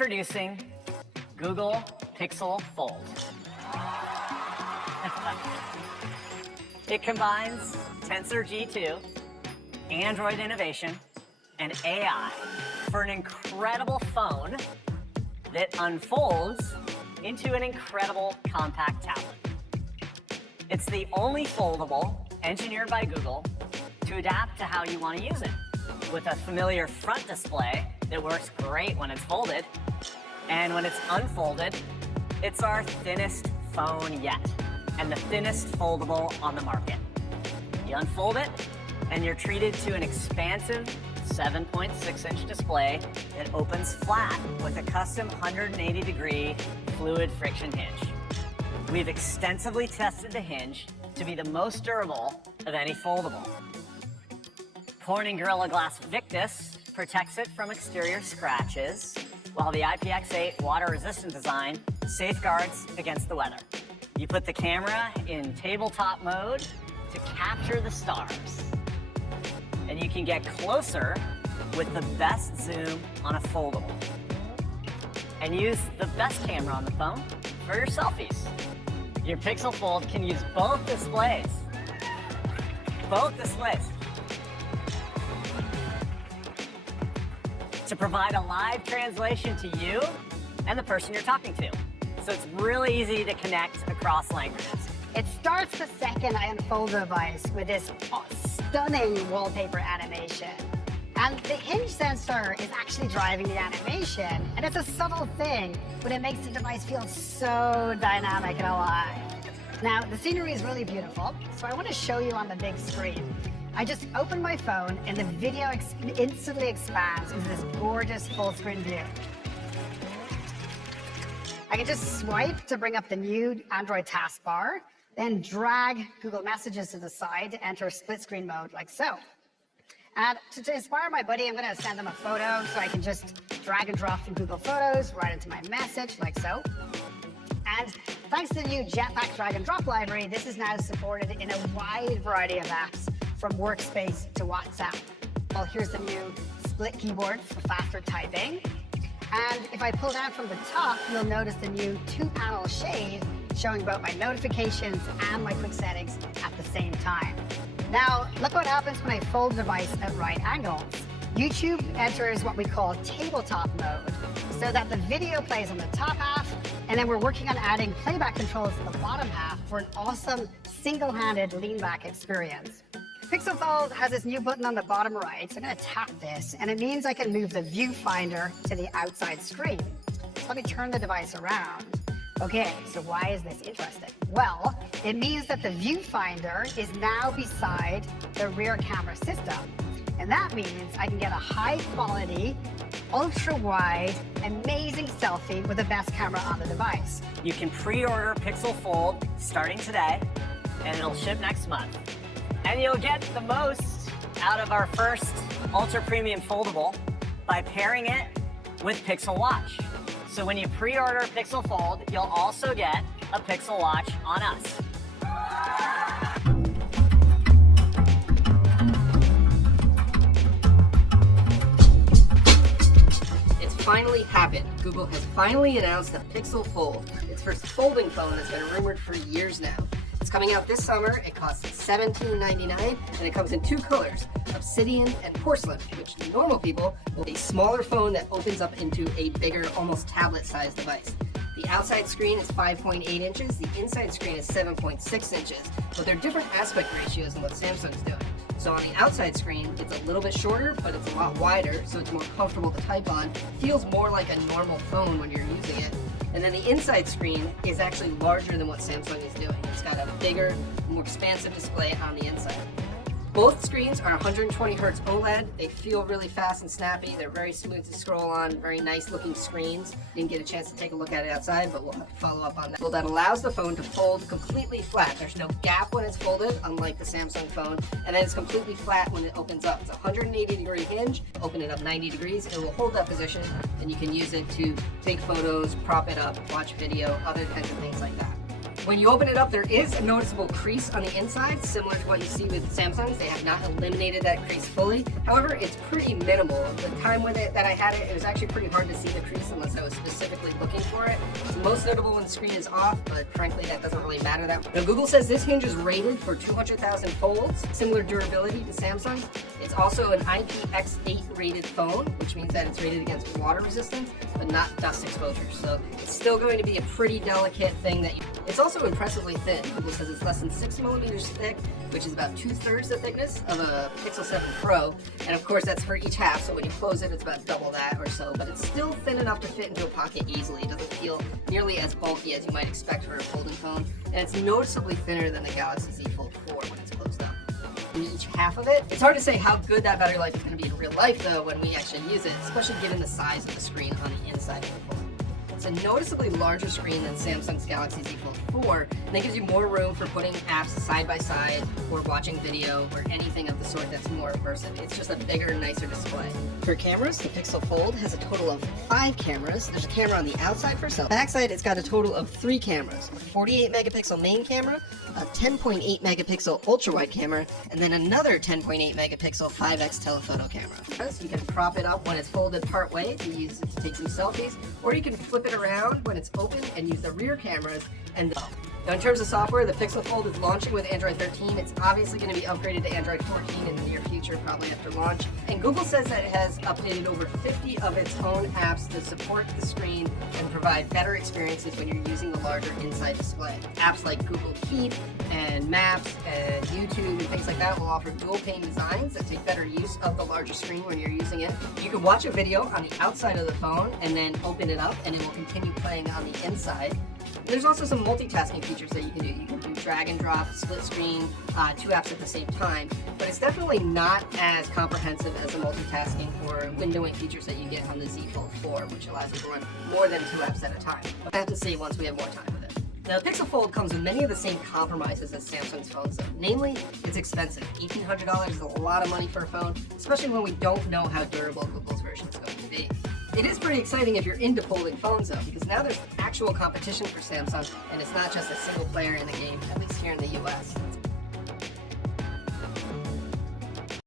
Introducing Google Pixel Fold. It combines Tensor G2, Android innovation, and AI for an incredible phone that unfolds into an incredible compact tablet. It's the only foldable engineered by Google to adapt to how you want to use it, with a familiar front display that works great when it's folded, and when it's unfolded, it's our thinnest phone yet, and the thinnest foldable on the market. You unfold it, and you're treated to an expansive 7.6-inch display that opens flat with a custom 180-degree fluid friction hinge. We've extensively tested the hinge to be the most durable of any foldable. Corning Gorilla Glass Victus protects it from exterior scratches, while the IPX8 water-resistant design safeguards against the weather. You put the camera in tabletop mode to capture the stars, and you can get closer with the best zoom on a foldable, and use the best camera on the phone for your selfies. Your Pixel Fold can use both displays. To provide a live translation to you and the person you're talking to. So it's really easy to connect across languages. It starts the second I unfold the device with this stunning wallpaper animation. And the hinge sensor is actually driving the animation. And it's a subtle thing, but it makes the device feel so dynamic and alive. Now, the scenery is really beautiful, so I want to show you on the big screen. I just open my phone and the video instantly expands into this gorgeous full screen view. I can just swipe to bring up the new Android taskbar, then drag Google Messages to the side to enter split screen mode like so. And to inspire my buddy, I'm going to send him a photo, so I can just drag and drop from Google Photos right into my message like so. And thanks to the new Jetpack drag and drop library, this is now supported in a wide variety of apps, from Workspace to WhatsApp. Well, here's the new split keyboard for faster typing. And if I pull down from the top, you'll notice the new 2-panel shade showing both my notifications and my quick settings at the same time. Now, look what happens when I fold the device at right angles. YouTube enters what we call tabletop mode, so that the video plays on the top half, and then we're working on adding playback controls to the bottom half for an awesome single-handed lean-back experience. Pixel Fold has this new button on the bottom right, so I'm going to tap this, and it means I can move the viewfinder to the outside screen. So let me turn the device around. Okay, so why is this interesting? Well, it means that the viewfinder is now beside the rear camera system. And that means I can get a high quality, ultra wide, amazing selfie with the best camera on the device. You can pre-order Pixel Fold starting today, and it'll ship next month. And you'll get the most out of our first ultra premium foldable by pairing it with Pixel Watch. So when you pre-order Pixel Fold, you'll also get a Pixel Watch on us. It's finally happened. Google has finally announced the Pixel Fold, its first folding phone that's been rumored for years now. It's coming out this summer. It costs $17.99, and it comes in 2 colors, Obsidian and Porcelain, which normal people will a smaller phone that opens up into a bigger, almost tablet-sized device. The outside screen is 5.8 inches, the inside screen is 7.6 inches, but they're different aspect ratios than what Samsung's doing. So on the outside screen, it's a little bit shorter, but it's a lot wider, so it's more comfortable to type on. Feels more like a normal phone when you're using it. And then the inside screen is actually larger than what Samsung is doing. It's got a bigger, more expansive display on the inside. Both screens are 120 Hz OLED. They feel really fast and snappy. They're very smooth to scroll on, very nice looking screens. Didn't get a chance to take a look at it outside, but we'll have to follow up on that. Well, that allows the phone to fold completely flat. There's no gap when it's folded, unlike the Samsung phone, and then it's completely flat when it opens up. It's a 180-degree hinge. Open it up 90 degrees, it will hold that position, and you can use it to take photos, prop it up, watch video, other kinds of things like that. When you open it up, there is a noticeable crease on the inside, similar to what you see with Samsung's. They have not eliminated that crease fully. However, it's pretty minimal. The time with it that I had it, it was actually pretty hard to see the crease unless I was specifically looking for it. It's most notable when the screen is off, but frankly, that doesn't really matter that much. Now, Google says this hinge is rated for 200,000 folds, similar durability to Samsung's. It's also an IPX8 rated phone, which means that it's rated against water resistance, but not dust exposure. So it's still going to be a pretty delicate thing that it's also impressively thin. Google says it's less than 6 millimeters thick, which is about 2/3 the thickness of a Pixel 7 Pro. And of course, that's for each half. So when you close it, it's about double that or so, but it's still thin enough to fit into a pocket easily. It doesn't feel nearly as bulky as you might expect for a folding phone. And it's noticeably thinner than the Galaxy Z Fold 4 when it's closed up. In each half of it. It's hard to say how good that battery life is going to be in real life though when we actually use it, especially given the size of the screen on the inside of the phone. It's a noticeably larger screen than Samsung's Galaxy Z Fold 4, and that gives you more room for putting apps side by side or watching video or anything of the sort that's more immersive. It's just a bigger, nicer display. For cameras, the Pixel Fold has a total of 5 cameras. There's a camera on the outside for selfie. Backside, it's got a total of 3 cameras. A 48 megapixel main camera, a 10.8 megapixel ultra-wide camera, and then another 10.8 megapixel 5x telephoto camera. So you can prop it up when it's folded part way to use it to take some selfies, or you can flip it around when it's open and use the rear cameras and now in terms of software, the Pixel Fold is launching with Android 13. It's obviously going to be upgraded to Android 14 in the near future, probably after launch. And Google says that it has updated over 50 of its own apps to support the screen and provide better experiences when you're using the larger inside display. Apps like Google Keep and Maps and YouTube and things like that will offer dual pane designs that take better use of the larger screen when you're using it. You can watch a video on the outside of the phone and then open it up and it will continue playing on the inside. There's also some multitasking features that you can do. You can do drag and drop, split screen, 2 apps at the same time, but it's definitely not as comprehensive as the multitasking or windowing features that you get on the Z Fold 4, which allows you to run more than 2 apps at a time. I have to see once we have more time with it. The Pixel Fold comes with many of the same compromises as Samsung's phones, though. Namely, it's expensive. $1,800 is a lot of money for a phone, especially when we don't know how durable Google's version is going to be. It is pretty exciting if you're into folding phones though, because now there's actual competition for Samsung, and it's not just a single player in the game, at least here in the US. It's